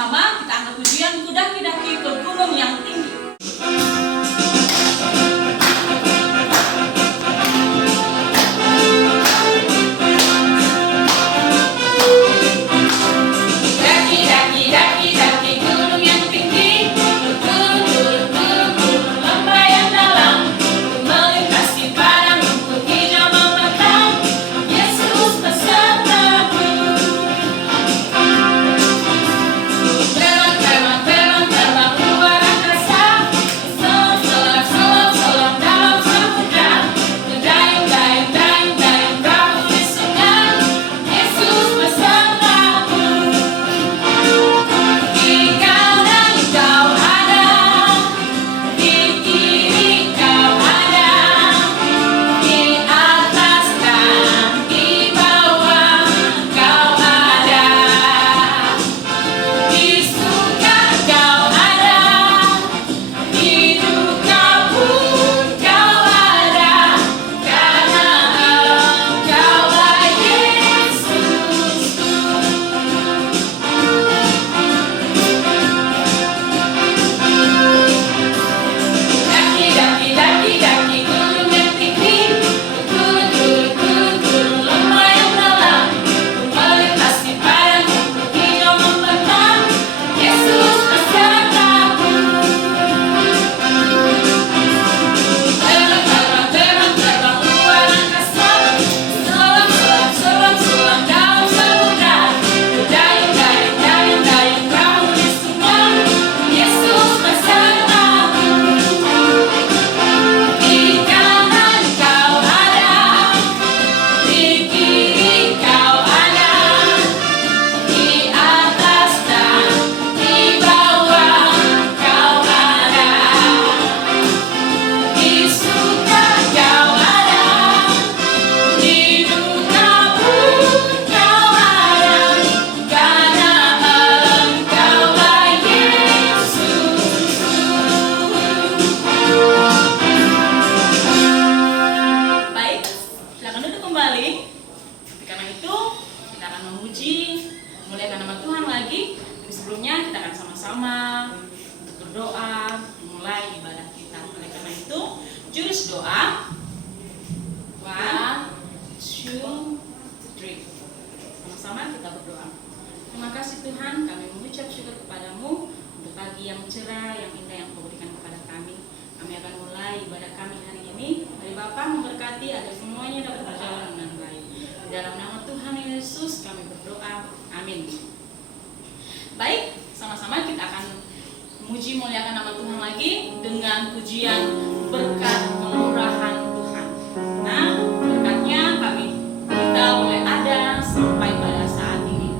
Sama-sama kita angkat pujian ku daki-daki ke gunung yang tinggi. Baik, sama-sama kita akan memuji muliakan nama Tuhan lagi dengan pujian berkat kemurahan Tuhan. Nah, berkatnya kita mulai ada sampai pada saat ini.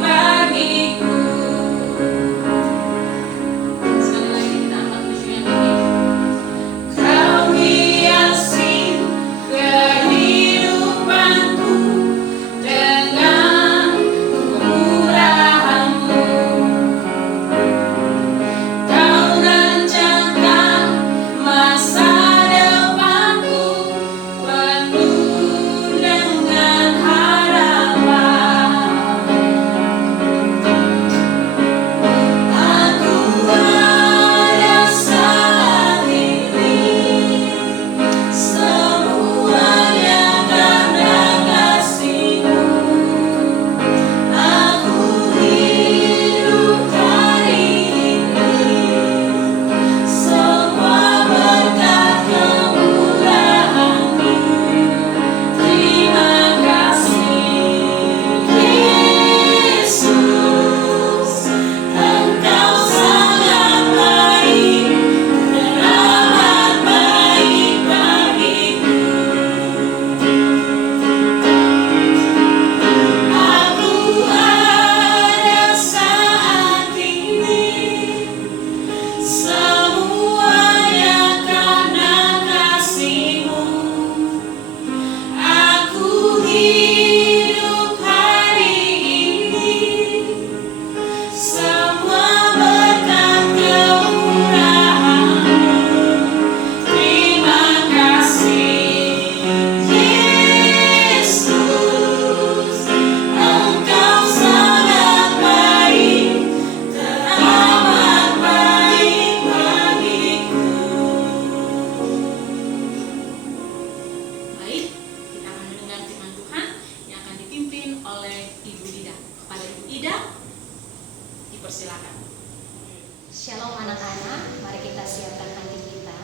Bagiku Persilakan. Shalom anak-anak, mari kita siapkan hati kita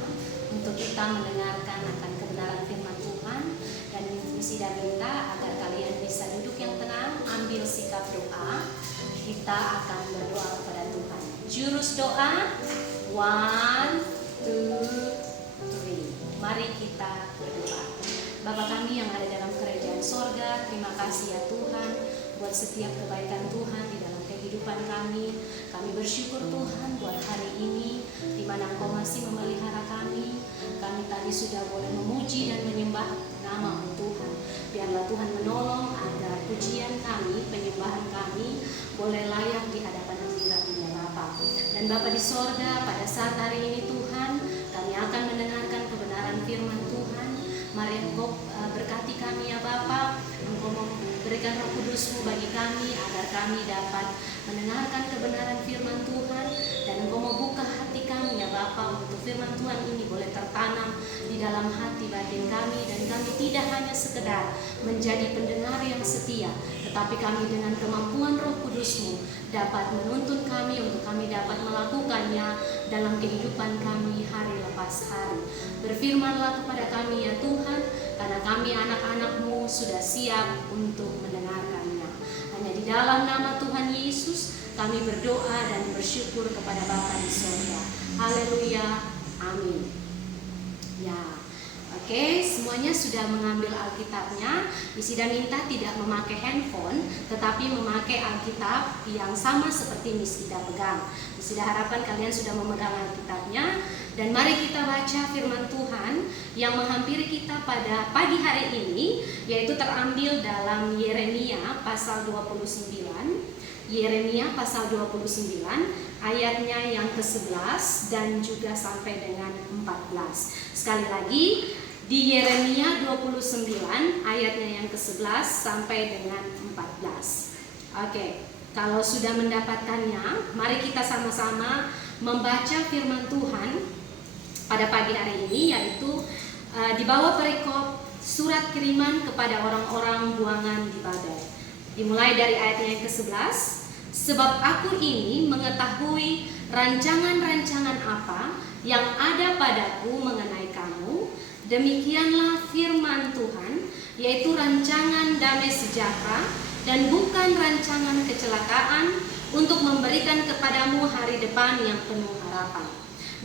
untuk kita mendengarkan akan kebenaran firman Tuhan. Dan misi dan minta agar kalian bisa duduk yang tenang, ambil sikap doa. Kita akan berdoa kepada Tuhan. Jurus doa 1, 2, 3. Mari kita berdoa. Bapa kami yang ada dalam kerajaan sorga, terima kasih ya Tuhan buat setiap kebaikan Tuhan di dalam kehidupan kami. Kami bersyukur Tuhan buat hari ini di mana Engkau masih memelihara kami. Kami tadi sudah boleh memuji dan menyembah nama-Mu Tuhan. Biarlah Tuhan menolong agar pujian kami, penyembahan kami boleh layak di hadapan hadirat-Mu Bapa. Dan Bapa di sorga, pada saat hari ini Tuhan, kami akan mendengarkan kebenaran firman Tuhan. Mari Engkau berkati kami ya Bapa. Engkau memberikan Roh Kudus-Mu bagi kami agar kami dapat mendengarkan kebenaran firman Tuhan. Dan Engkau membuka hati kami ya Bapa untuk firman Tuhan ini boleh tertanam di dalam hati batin kami. Dan kami tidak hanya sekedar menjadi pendengar yang setia, tetapi kami dengan kemampuan Roh Kudus-Mu dapat menuntun kami untuk kami dapat melakukannya dalam kehidupan kami hari lepas hari. Berfirmanlah kepada kami ya Tuhan, karena kami anak-anak-Mu sudah siap untuk mendengarkannya. Hanya di dalam nama Tuhan Yesus kami berdoa dan bersyukur kepada Bapa di surga. Haleluya, amin. Ya, oke, semuanya sudah mengambil Alkitabnya. Misi dan minta tidak memakai handphone, tetapi memakai Alkitab yang sama seperti Miss Ida pegang. Miss Ida harapkan kalian sudah memegang Alkitabnya. Dan mari kita baca firman Tuhan yang menghampiri kita pada pagi hari ini, yaitu terambil dalam Yeremia pasal 29. Yeremia pasal 29 ayatnya yang ke-11 dan juga sampai dengan 14. Sekali lagi di Yeremia 29 ayatnya yang ke-11 sampai dengan 14. Oke, kalau sudah mendapatkannya, mari kita sama-sama membaca firman Tuhan pada pagi hari ini, yaitu di bawah perikop surat kiriman kepada orang-orang buangan di Babel. Dimulai dari ayatnya yang ke-11. Sebab aku ini mengetahui rancangan-rancangan apa yang ada padaku mengenai kamu, demikianlah firman Tuhan, yaitu rancangan damai sejahtera dan bukan rancangan kecelakaan, untuk memberikan kepadamu hari depan yang penuh harapan.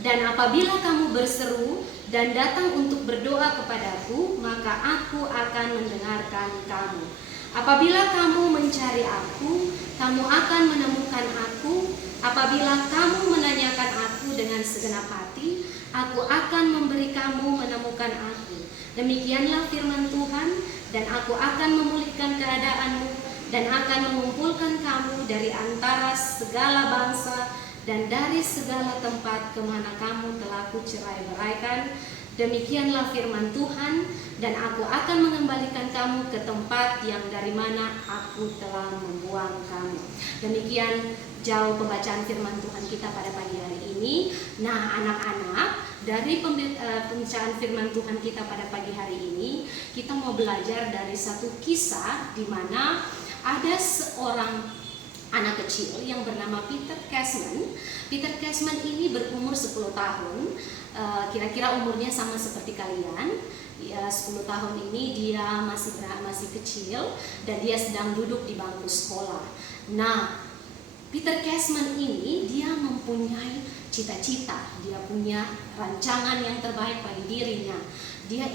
Dan apabila kamu berseru dan datang untuk berdoa kepadaku, maka aku akan mendengarkan kamu. Apabila kamu mencari aku, kamu akan menemukan aku. Apabila kamu menanyakan aku dengan segenap hati, aku akan memberi kamu menemukan aku. Demikianlah firman Tuhan, dan aku akan memulihkan keadaanmu dan akan mengumpulkan kamu dari antara segala bangsa dan dari segala tempat kemana kamu telah kucerai-beraikan. Demikianlah firman Tuhan, dan aku akan mengembalikan kamu ke tempat yang dari mana aku telah membuang kamu. Demikian jauh pembacaan firman Tuhan kita pada pagi hari ini. Nah anak-anak, dari pembacaan firman Tuhan kita pada pagi hari ini, kita mau belajar dari satu kisah di mana ada seorang anak kecil yang bernama Peter Cashman. Peter Cashman ini berumur 10 tahun. Kira-kira umurnya sama seperti kalian. Ya, 10 tahun ini dia masih kecil dan dia sedang duduk di bangku sekolah. Nah, Peter Cashman ini dia mempunyai cita-cita, dia punya rancangan yang terbaik bagi dirinya. Dia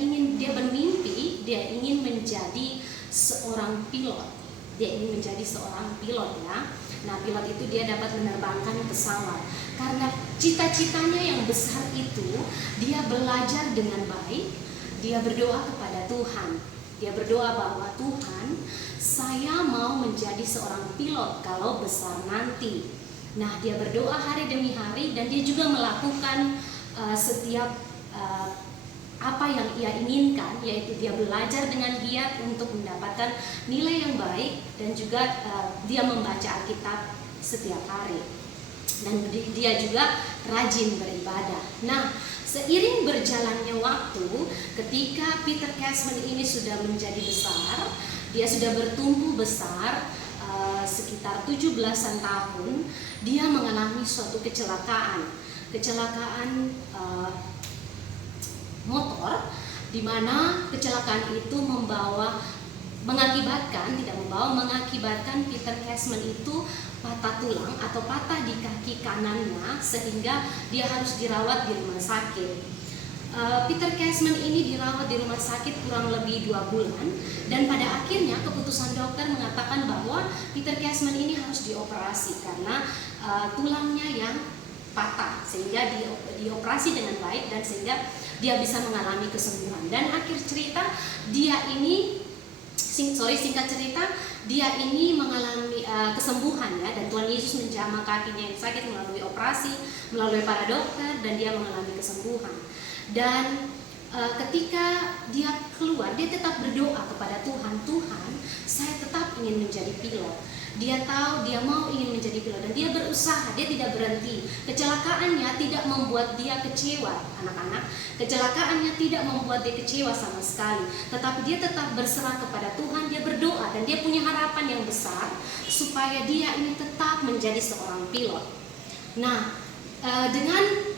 bermimpi, dia ingin menjadi seorang pilot. Dia ingin menjadi seorang pilot ya. Nah, pilot itu dia dapat menerbangkan pesawat. Karena cita-citanya yang besar itu, dia belajar dengan baik. Dia berdoa kepada Tuhan. Dia berdoa bahwa Tuhan, saya mau menjadi seorang pilot kalau besar nanti. Nah, dia berdoa hari demi hari dan dia juga melakukan setiap apa yang ia inginkan, yaitu dia belajar dengan giat untuk mendapatkan nilai yang baik dan juga dia membaca Alkitab setiap hari dan dia juga rajin beribadah. Nah, seiring berjalannya waktu, ketika Peter Cashman ini sudah menjadi besar, dia sudah bertumbuh besar, sekitar 17-an tahun, dia mengalami suatu kecelakaan motor, di mana kecelakaan itu mengakibatkan Peter Cashman itu patah tulang atau patah di kaki kanannya, sehingga dia harus dirawat di rumah sakit. Peter Cashman ini dirawat di rumah sakit kurang lebih 2 bulan, dan pada akhirnya keputusan dokter mengatakan bahwa Peter Cashman ini harus dioperasi karena tulangnya yang patah, sehingga dioperasi dengan baik dan sehingga dia bisa mengalami kesembuhan. Dan akhir cerita singkat cerita dia ini mengalami kesembuhan ya, dan Tuhan Yesus menjamah kakinya yang sakit melalui operasi, melalui para dokter, dan dia mengalami kesembuhan. Dan ketika dia keluar, dia tetap berdoa kepada Tuhan, Tuhan, saya tetap ingin menjadi pilot. Dia tahu dia mau ingin menjadi pilot, dan dia berusaha, dia tidak berhenti. Kecelakaannya tidak membuat dia kecewa, anak-anak. Kecelakaannya tidak membuat dia kecewa sama sekali, tetapi dia tetap berserah kepada Tuhan, dia berdoa, dan dia punya harapan yang besar supaya dia ini tetap menjadi seorang pilot. Nah, dengan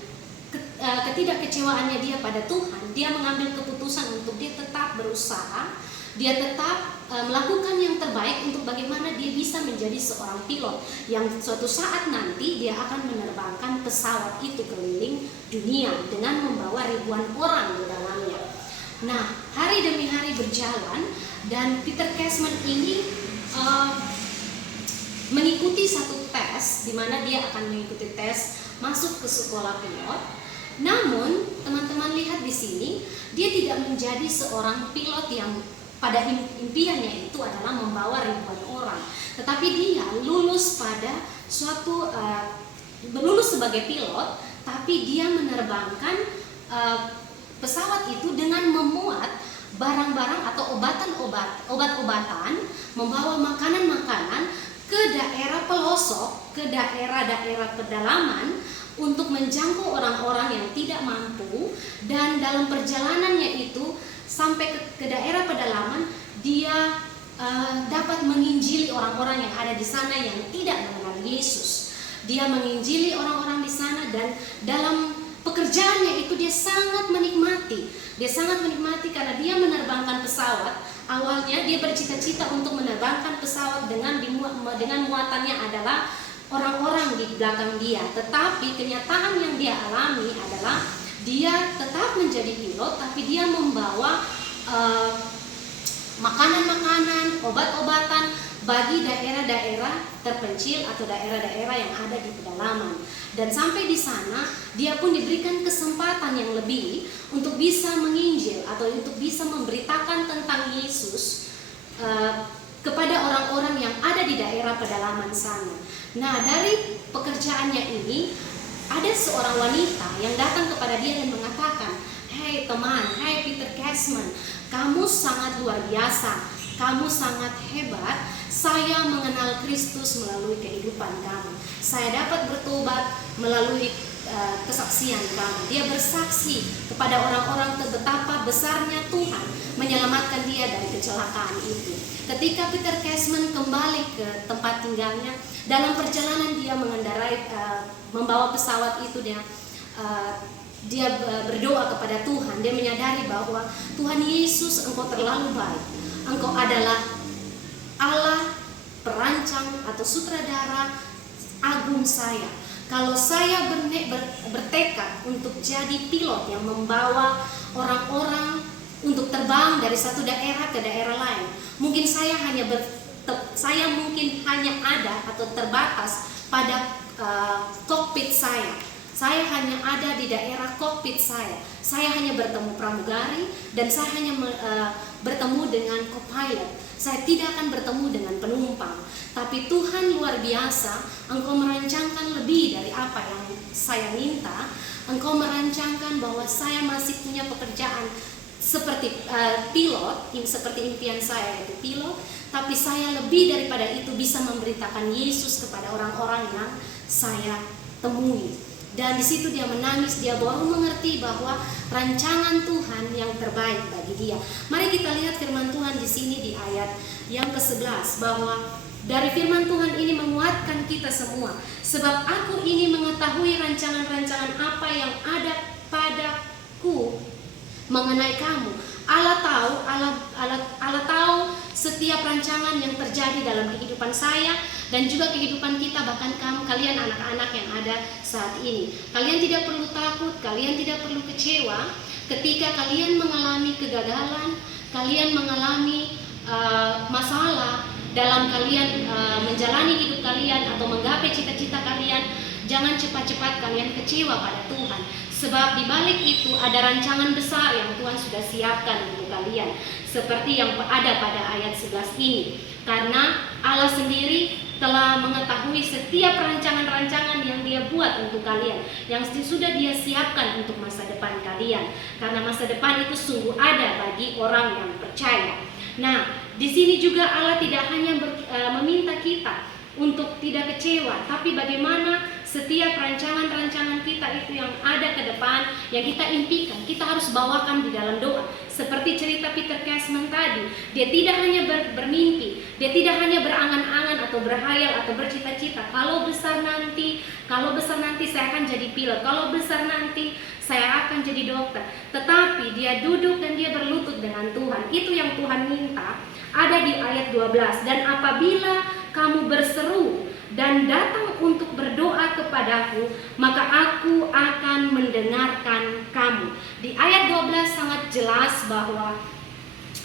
ketidakkecewaannya dia pada Tuhan, dia mengambil keputusan untuk dia tetap berusaha, dia tetap melakukan yang terbaik untuk bagaimana dia bisa menjadi seorang pilot yang suatu saat nanti dia akan menerbangkan pesawat itu keliling dunia dengan membawa ribuan orang di dalamnya. Nah, hari demi hari berjalan, dan Peter Cashman ini mengikuti satu tes, di mana dia akan mengikuti tes masuk ke sekolah pilot. Namun, teman-teman lihat di sini, dia tidak menjadi seorang pilot yang pada impiannya itu adalah membawa ribuan orang, tetapi dia lulus sebagai pilot, tapi dia menerbangkan pesawat itu dengan memuat barang-barang atau obat-obatan, membawa makanan-makanan ke daerah pelosok, ke daerah-daerah pedalaman, untuk menjangkau orang-orang yang tidak mampu. Dan dalam perjalanannya itu sampai ke daerah pedalaman, dia dapat menginjili orang-orang yang ada di sana yang tidak mengenal Yesus. Dia menginjili orang-orang di sana, dan dalam pekerjaannya itu dia sangat menikmati. Dia sangat menikmati karena dia menerbangkan pesawat. Awalnya dia bercita-cita untuk menerbangkan pesawat dengan muatannya adalah orang-orang di belakang dia, tetapi kenyataan yang dia alami adalah dia tetap menjadi pilot, tapi dia membawa makanan-makanan, obat-obatan bagi daerah-daerah terpencil atau daerah-daerah yang ada di pedalaman. Dan sampai di sana dia pun diberikan kesempatan yang lebih untuk bisa menginjil atau untuk bisa memberitakan tentang Yesus kepada orang-orang yang ada di daerah pedalaman sana. Nah, dari pekerjaannya ini ada seorang wanita yang datang kepada dia dan mengatakan, "Hei teman, hei Peter Cashman, kamu sangat luar biasa, kamu sangat hebat. Saya mengenal Kristus melalui kehidupan kamu. Saya dapat bertobat melalui kesaksian kamu." Dia bersaksi kepada orang-orang betapa besarnya Tuhan menyelamatkan dia dari kecelakaan itu. Ketika Peter Cashman kembali ke tempat tinggalnya, dalam perjalanan dia mengendarai membawa pesawat itu, dia berdoa kepada Tuhan. Dia menyadari bahwa Tuhan Yesus, Engkau terlalu baik. Engkau adalah Allah perancang atau sutradara agung saya. Kalau saya bertekad untuk jadi pilot yang membawa orang-orang untuk terbang dari satu daerah ke daerah lain, mungkin saya mungkin hanya ada atau terbatas pada kokpit saya. Saya hanya ada di daerah kokpit saya. Saya hanya bertemu pramugari dan saya hanya bertemu dengan co-pilot. Saya tidak akan bertemu dengan penumpang. Tapi Tuhan luar biasa, Engkau merancangkan lebih dari apa yang saya minta. Engkau merancangkan bahwa saya masih punya pekerjaan seperti pilot, seperti impian saya yaitu pilot, tapi saya lebih daripada itu bisa memberitakan Yesus kepada orang-orang yang saya temui. Dan di situ dia menangis, dia baru mengerti bahwa rancangan Tuhan yang terbaik bagi dia. Mari kita lihat firman Tuhan di sini di ayat yang ke-11, bahwa dari firman Tuhan ini menguatkan kita semua. Sebab aku ini mengetahui rancangan-rancangan apa yang ada padaku mengenai kamu. Allah tahu setiap rancangan yang terjadi dalam kehidupan saya dan juga kehidupan kita, bahkan kalian anak-anak yang ada saat ini. Kalian tidak perlu takut, kalian tidak perlu kecewa ketika kalian mengalami kegagalan, kalian mengalami masalah dalam kalian menjalani hidup kalian atau menggapai cita-cita kalian. Jangan cepat-cepat kalian kecewa pada Tuhan, sebab di balik itu ada rancangan besar yang Tuhan sudah siapkan untuk kalian, seperti yang ada pada ayat 11 ini. Karena Allah sendiri telah mengetahui setiap rancangan-rancangan yang Dia buat untuk kalian, yang sudah Dia siapkan untuk masa depan kalian. Karena masa depan itu sungguh ada bagi orang yang percaya. Nah, di sini juga Allah tidak hanya meminta kita untuk tidak kecewa, tapi bagaimana setiap rancangan-rancangan kita itu yang ada ke depan, yang kita impikan, kita harus bawakan di dalam doa. Seperti cerita Peter Cashman tadi, dia tidak hanya bermimpi, dia tidak hanya berangan-angan atau berhayal atau bercita-cita, kalau besar nanti saya akan jadi pilot, kalau besar nanti saya akan jadi dokter. Tetapi dia duduk dan dia berlutut dengan Tuhan. Itu yang Tuhan minta, ada di ayat 12. Dan apabila kamu berseru dan datang untuk berdoa kepadaku, maka aku akan mendengarkan kamu. Di ayat 12 sangat jelas bahwa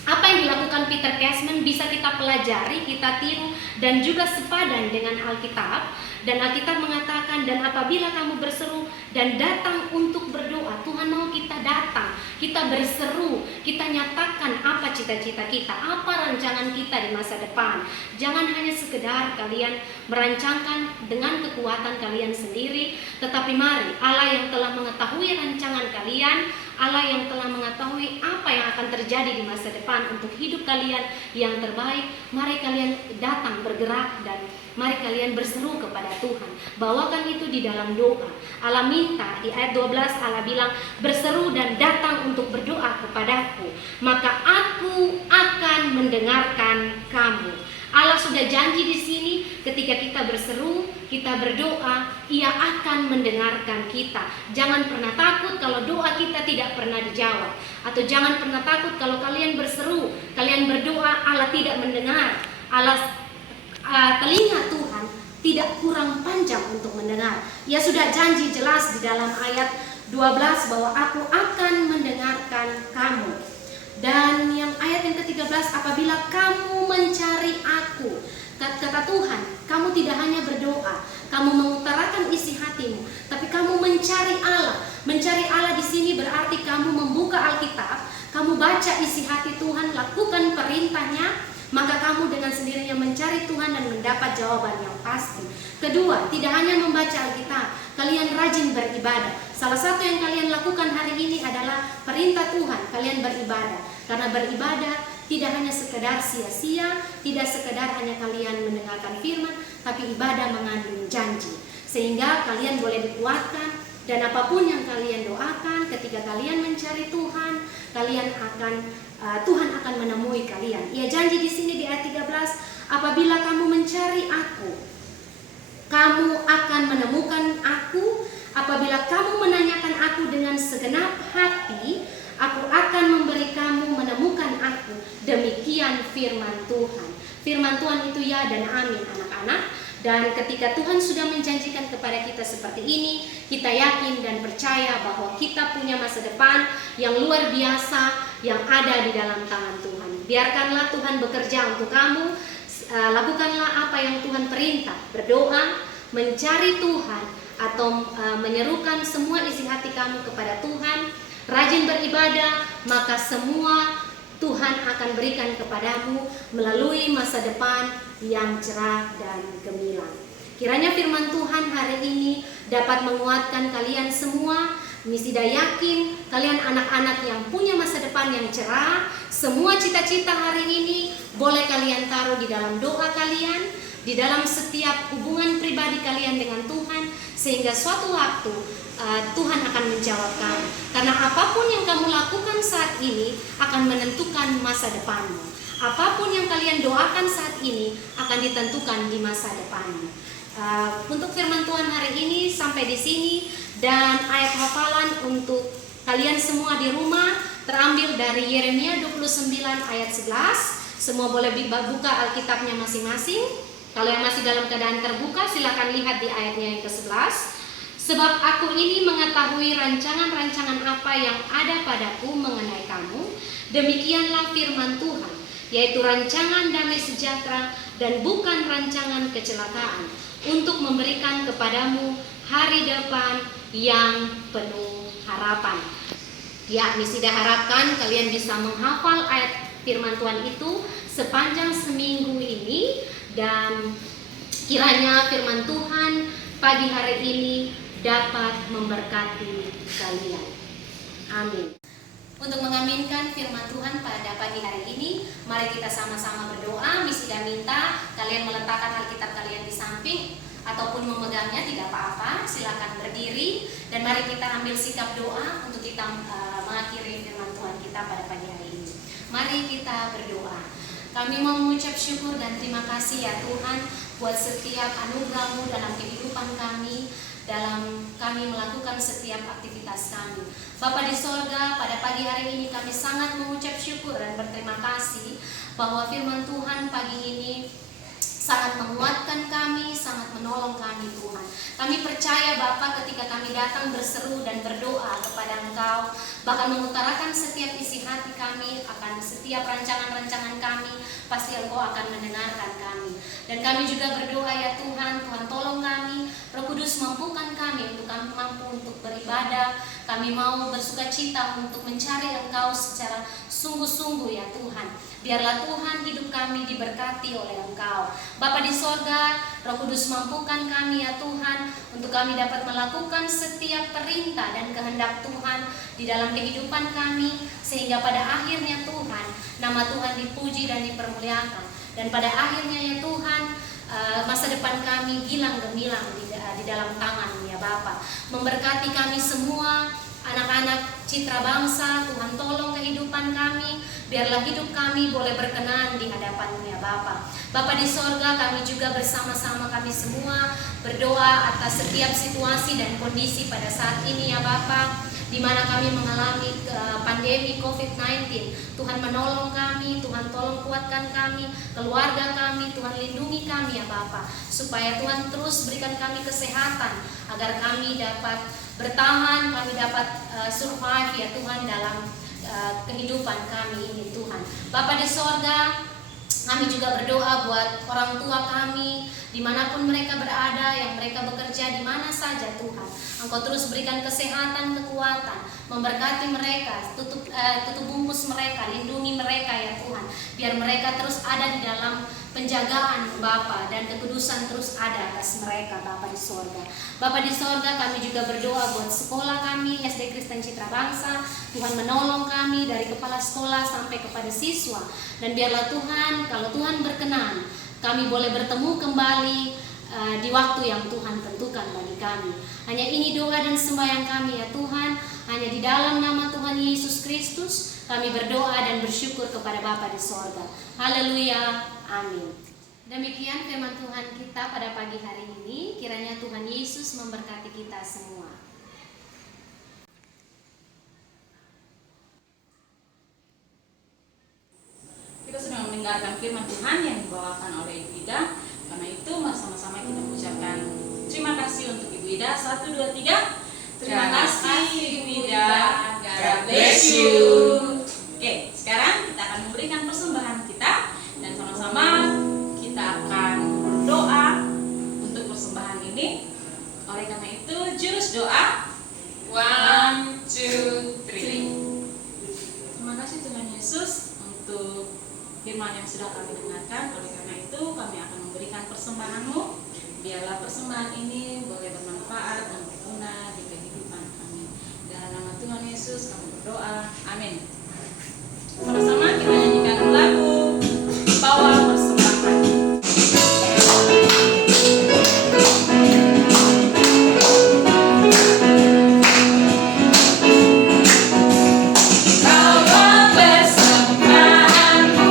apa yang dilakukan Peter Cashman bisa kita pelajari, kita tiru, dan juga sepadan dengan Alkitab. Dan Alkitab mengatakan, dan apabila kamu berseru dan datang untuk berdoa, Tuhan mau kita datang, kita berseru, kita nyatakan apa cita-cita kita, apa rancangan kita di masa depan. Jangan hanya sekedar kalian merancangkan dengan kekuatan kalian sendiri, tetapi mari Allah yang telah mengetahui rancangan kalian, Allah yang telah mengetahui apa yang akan terjadi di masa depan untuk hidup kalian yang terbaik, mari kalian datang bergerak dan mari kalian berseru kepada Tuhan. Bawakan itu di dalam doa. Allah minta di ayat 12, Allah bilang, berseru dan datang untuk berdoa kepadaku, maka aku akan mendengarkan kamu. Allah sudah janji di sini, ketika kita berseru, kita berdoa, Ia akan mendengarkan kita. Jangan pernah takut kalau doa kita tidak pernah dijawab, atau jangan pernah takut kalau kalian berseru, kalian berdoa, Allah tidak mendengar. Telinga Tuhan tidak kurang panjang untuk mendengar. Ia sudah janji jelas di dalam ayat 12 bahwa aku akan mendengarkan kamu. Dan yang ayat yang ke-13, apabila kamu mencari aku, kata Tuhan, kamu tidak hanya berdoa, kamu mengutarakan isi hatimu, tapi kamu mencari Allah. Mencari Allah di sini berarti kamu membuka Alkitab, kamu baca isi hati Tuhan, lakukan perintahnya, maka kamu dengan sendirinya mencari Tuhan dan mendapat jawaban yang pasti. Kedua, tidak hanya membaca Alkitab, kalian rajin beribadah. Salah satu yang kalian lakukan hari ini adalah perintah Tuhan, kalian beribadah. Karena beribadah tidak hanya sekedar sia-sia, tidak sekedar hanya kalian mendengarkan firman, tapi ibadah mengandung janji. Sehingga kalian boleh dikuatkan, dan apapun yang kalian doakan, ketika kalian mencari Tuhan, Tuhan akan menemui kalian. Ia janji di sini di ayat 13, apabila kamu mencari aku, kamu akan menemukan aku. Apabila kamu menanyakan aku dengan segenap hati, aku akan memberi kamu menemukan aku. Demikian firman Tuhan. Firman Tuhan itu ya dan amin, anak-anak. Dan ketika Tuhan sudah menjanjikan kepada kita seperti ini, kita yakin dan percaya bahwa kita punya masa depan yang luar biasa yang ada di dalam tangan Tuhan. Biarkanlah Tuhan bekerja untuk kamu. Lakukanlah apa yang Tuhan perintah. Berdoa, mencari Tuhan, atau menyerukan semua isi hati kamu kepada Tuhan. Rajin beribadah, maka semua Tuhan akan berikan kepadamu melalui masa depan yang cerah dan gemilang. Kiranya firman Tuhan hari ini dapat menguatkan kalian semua. Misida yakin kalian anak-anak yang punya masa depan yang cerah. Semua cita-cita hari ini boleh kalian taruh di dalam doa kalian, di dalam setiap hubungan pribadi kalian dengan Tuhan, sehingga suatu waktu Tuhan akan menjawab kamu. Karena apapun yang kamu lakukan saat ini akan menentukan masa depanmu. apapun yang kalian doakan saat ini akan ditentukan di masa depan. Untuk firman Tuhan hari ini sampai di sini, dan ayat hafalan untuk kalian semua di rumah terambil dari Yeremia 29 ayat 11. Semua boleh buka Alkitabnya masing-masing. Kalau yang masih dalam keadaan terbuka, silakan lihat di ayatnya yang ke-11. Sebab aku ini mengetahui rancangan-rancangan apa yang ada padaku mengenai kamu, demikianlah firman Tuhan, yaitu rancangan damai sejahtera dan bukan rancangan kecelakaan, untuk memberikan kepadamu hari depan yang penuh harapan. Ya, Misida harapkan kalian bisa menghafal ayat firman Tuhan itu sepanjang seminggu ini, dan kiranya firman Tuhan pagi hari ini dapat memberkati kalian. Amin. Untuk mengaminkan firman Tuhan pada pagi hari ini, mari kita sama-sama berdoa. Misida minta kalian meletakkan Alkitab kalian di samping ataupun memegangnya, tidak apa-apa, silakan berdiri, dan mari kita ambil sikap doa untuk kita mengakhiri firman Tuhan kita pada pagi hari ini. Mari kita berdoa. Kami mau mengucap syukur dan terima kasih ya Tuhan buat setiap anugerah-Mu dalam kehidupan kami, dalam kami melakukan setiap aktivitas kami. Bapa di sorga, pada pagi hari ini kami sangat mengucap syukur dan berterima kasih bahwa firman Tuhan pagi ini sangat menguatkan kami, sangat menolong kami Tuhan. Kami percaya Bapa ketika kami datang berseru dan berdoa kepada Engkau, bahkan mengutarakan setiap isi hati kami akan setiap rancangan-rancangan kami, pasti Engkau akan mendengarkan kami. Dan kami juga berdoa ya Tuhan, Tuhan tolong kami, Roh Kudus mampukan kami untuk kami mampu untuk beribadah. Kami mau bersukacita untuk mencari Engkau secara sungguh-sungguh ya Tuhan. Biarlah Tuhan hidup kami diberkati oleh Engkau. Bapa di sorga, Roh Kudus mampukan kami ya Tuhan, untuk kami dapat melakukan setiap perintah dan kehendak Tuhan di dalam kehidupan kami, sehingga pada akhirnya Tuhan, nama Tuhan dipuji dan dipermuliakan. Dan pada akhirnya ya Tuhan, masa depan kami gilang gemilang di dalam tangan ya Bapa. Memberkati kami semua, anak-anak Citra Bangsa, Tuhan tolong kehidupan kami, biarlah hidup kami boleh berkenan di hadapan-Mu ya Bapa. Bapa di sorga, kami juga bersama-sama kami semua berdoa atas setiap situasi dan kondisi pada saat ini ya Bapa, di mana kami mengalami pandemi COVID-19. Tuhan menolong kami, Tuhan tolong kuatkan kami, keluarga kami, Tuhan lindungi kami ya Bapa, supaya Tuhan terus berikan kami kesehatan, agar kami dapat bertahan, kami dapat survive ya Tuhan dalam kehidupan kami ini Tuhan. Bapa di sorga, kami juga berdoa buat orang tua kami, dimanapun mereka berada, yang mereka bekerja di mana saja Tuhan. Engkau terus berikan kesehatan, kekuatan, memberkati mereka, tutup bungkus mereka, lindungi mereka ya Tuhan. Biar mereka terus ada di dalam penjagaan Bapa, dan kekudusan terus ada atas mereka Bapa di sorga. Bapa di sorga, kami juga berdoa buat sekolah kami, SD Kristen Citra Bangsa. Tuhan menolong kami dari kepala sekolah sampai kepada siswa. Dan biarlah Tuhan, kalau Tuhan berkenan, kami boleh bertemu kembali di waktu yang Tuhan tentukan bagi kami. Hanya ini doa dan sembahyang kami ya Tuhan, hanya di dalam nama Tuhan Yesus Kristus kami berdoa dan bersyukur kepada Bapa di sorga. Haleluya, amin. Demikian firman Tuhan kita pada pagi hari ini. Kiranya Tuhan Yesus memberkati kita semua. Kita sedang mendengarkan firman Tuhan yang dibawakan oleh Ibu Ida. Karena itu sama-sama kita ucapkan terima kasih untuk Ibu Ida. 1, 2, 3. Terima kasih Ibu Ida. God bless you. Oke, sekarang kita akan memberikan persembahan kita, dan sama-sama kita akan berdoa untuk persembahan ini. Oleh karena itu, jurus doa 1, 2, 3. Terima kasih Tuhan Yesus untuk firman yang sudah kami dengarkan. Oleh karena itu, kami akan memberikan persembahan-Mu. Biarlah persembahan ini boleh bermanfaat dan berguna di kehidupan kami. Dalam nama Tuhan Yesus kami berdoa. Amin. Sama-sama kita nyanyikan lagu Bawa Persembahan. Bawa persembahanmu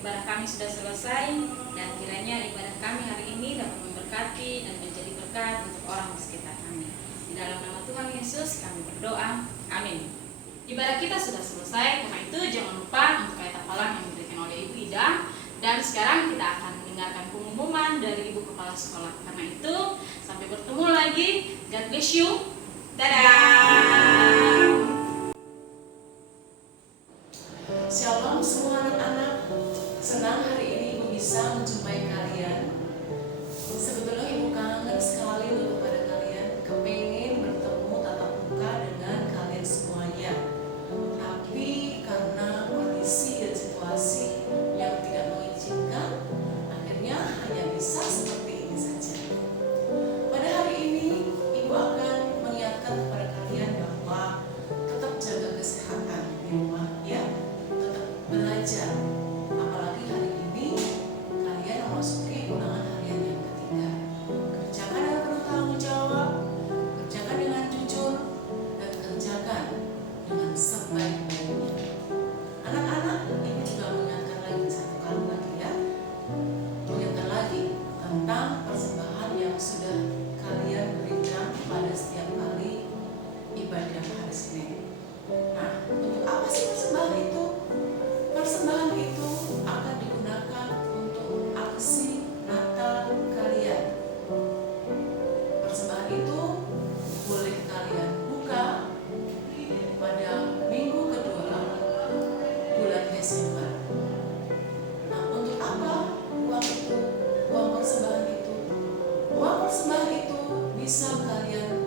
ibadah kami sudah selesai, dan kiranya ibadah kami hari ini dapat memberkati dan menjadi berkat untuk orang di sekitar kami. Di dalam nama Tuhan Yesus kami berdoa, amin. Ibadah kita sudah selesai, karena itu jangan lupa untuk ayat hafalan yang diberikan oleh Ibu Ida. Dan sekarang kita akan mendengarkan pengumuman dari Ibu Kepala Sekolah. Karena itu, sampai bertemu lagi. God bless you. Dadah. Shalom semua anak-anak. Senang hari ini Ibu bisa menjumpai kalian. Sebetulnya Ibu kangen sekali loh kepada kalian, kepengen bertemu tatap muka dengan kalian semuanya. Tapi karena kondisi dan situasi yang tidak mengizinkan, akhirnya hanya bisa seperti ini saja. Pada hari ini Ibu akan mengingatkan kepada kalian bahwa tetap jaga kesehatan di rumah ya, tetap belajar. Apalagi hari ini kalian memasuki ulangan harian yang ketiga. Kerjakan dengan penuh tanggung jawab, kerjakan dengan jujur, dan kerjakan dengan sebaik-baiknya. Anak-anak, Ibu juga mengingatkan lagi satu kali lagi ya, mengingatkan lagi tentang persembahan yang sudah kalian berikan pada setiap kali ibadah hari Senin. Nah, untuk apa sih persembahan itu? Persembahan itu akan digunakan untuk aksi Natal kalian. Persembahan itu boleh kalian buka pada minggu kedua bulan Desember. Nah, untuk apa uang itu? Uang persembahan itu bisa kalian